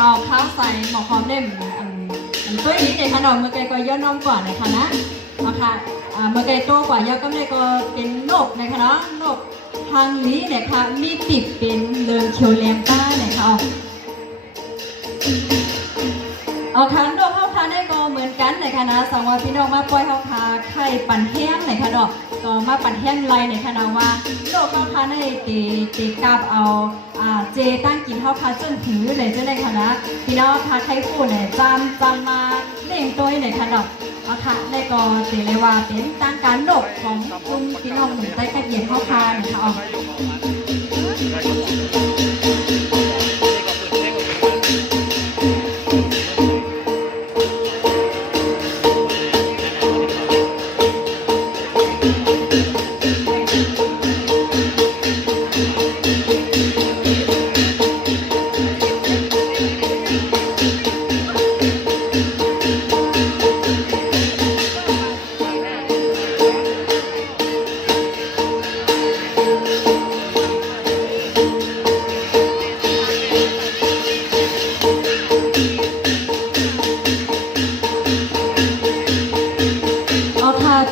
ข้าวใส่หมอกหอมเด่มตัวนี้ในขนมเมื่อไกลก็ย่อน้อมกว่านะคะนะค่ะเมื่อไกลโตกว่าย่อก็ไม่ก็เป็นนกนะคะเนาะนกทางนี้เนี่ยค่ะมีปีกเป็นเรืองเขียวแหลมต้าเนี่ยค่ะเอาคันดอกข้าวคาได้ก็เหมือนกันในคณะสังวาพี่น้องมาปล่อยข้าวคาไข่ปั่นแห้งในคณะดอกก็มาปั่นแห้งไรในคณะว่าดอกข้าวคาได้ตีกาบเอาเจตั้งกินข้าวคาจนถือเลยเจ้าในคณะพี่น้องคาไข่คู่เนี่ยจำมาเล่งตัวในคณะเอาค่ะได้ก็ตีเลยว่าเป็นตั้งการดอกของคุณพี่น้องหนุ่มใต้กระเยียนข้าวคาเนี่ยค่ะ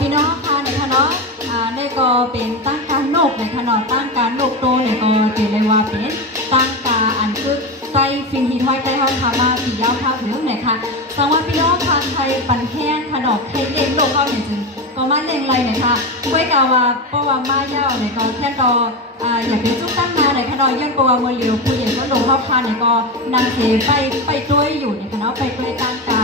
พี่น้องค่ะในคณะในก็เป็นตั้งการนกในคณะตั้งการนกโตในก็ตีเลยว่าเป็นตั้งกาอันคือไตฟินฮีทอยไตห้องทามาสียาวท่าถึงเนี่ยค่ะสังว่าพี่น้องค่ะไทยปั่นแห้งขนมไทยเล่งโลกเขาเนี่ยจึงก็มาเล่งไรเนี่ยค่ะกล้วยกาวาปวามาเย้าเนี่ยก็แค่ก็อย่าเป็นจุกตั้งมาในคณะย้อนปวาเมื่อเลียวผู้ใหญ่ก็ลงเข้าพาเนี่ยก็นำเสไปด้วยอยู่ในคณะไปด้วยตั้งกา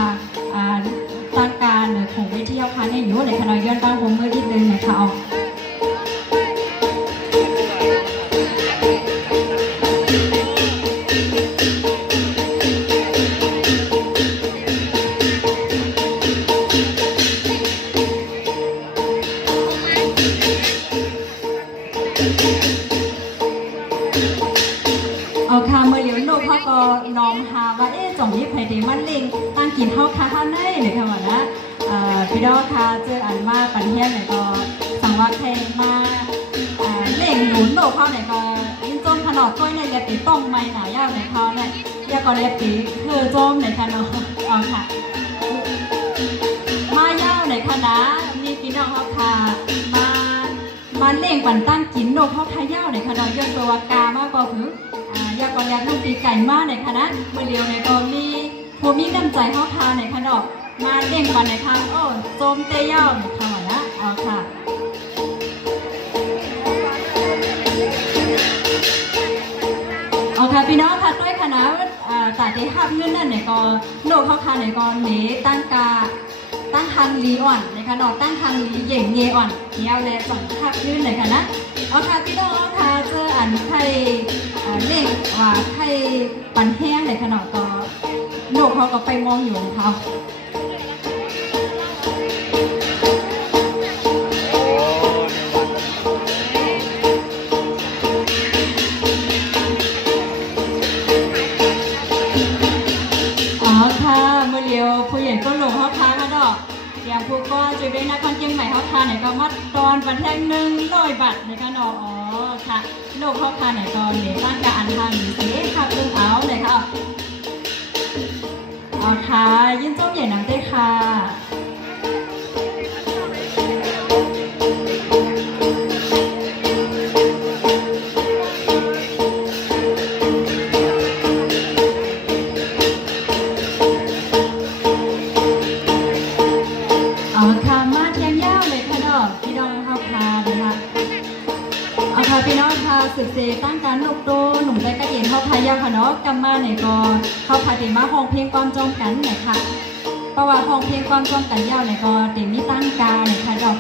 ตั้งการของวิทยาคารในอยู่ในคณะย้อนตั้งวงเมื่อที่เดินนะคะเอาค่ะเมื่อเลี้ยวนกเขาก็น้อมหาว่าจ่องนี้ไผ่เดมันเล่งตั้งกินเท่าคาห้าในเลยค่ะว่านะพี่น้องค่ะเจออันมาปันเทียนเนี่ยก็สั่งว่าใครมาเล่งหนุนโดเขาเนี่ยก็ยิ่งจมขนมก้อยเนี่ยอย่าตีต้มไม่หนายาวในเขาเนี่ยอย่าก็เลยตีเพื่อจมในขนมเอาค่ะมาเย้าในคณะมีพี่น้องเขาค่ะมาเล่งปั่นตั้งกินโดเขาขย่าในขนมย้อนตัวกามากกว่าคืออยากก็อยากนุ่งตีไก่มากในคณะเมื่อเดียวในก็มีผู้มีน้ำใจเข้าทานในขนมมาเด้งวันในทางโอ้โจมเตย่าในทางนะเอาค่ะเอาค่ะพี่น้องค่ะด้วยคณะตาเดฮับเงื่อนนั่นเนี่ยก็โลกเข้าทานในก็เนตั้งทางลีอ่อนในขนมตั้งทางลีเย่งเยอ่อนเที่ยวเลยสองทับยื่นเลยค่ะนะเอาค่ะพี่น้องเอาค่ะเจออันไทยเล่งว่าไทยปั่นแห้งในขนมก็โลกเขาก็ไปมองอยู่เขาผู้ใหญ่ก็หลงเขาทานนะดอกอย่างพวกก็จะได้นักคนเชียงใหม่เขาทานไหนก็มัดตอนประเทศ100 บาทในขนมอ๋อค่ะโลกเขาทานไหนก็เหลือร่างกายอันทางอยู่สิค่ะตึงเอาเลยค่ะอ๋อค่ะยื่นจ้มใหญ่น้ำได้ค่ะพี่น้องค่ะสืบเสตั้งการนกโตหนุ่มใจกระเย็นเข้าพายาค่ะเนาะกำมาเนี่ยก็เข้าพายเดมาห้องเพลงความจอมกันเนี่ยค่ะเพราะว่าห้องเพลงความจอมกันยาวเนี่ยก็เดมีตั้งการเนี่ยค่ะดอก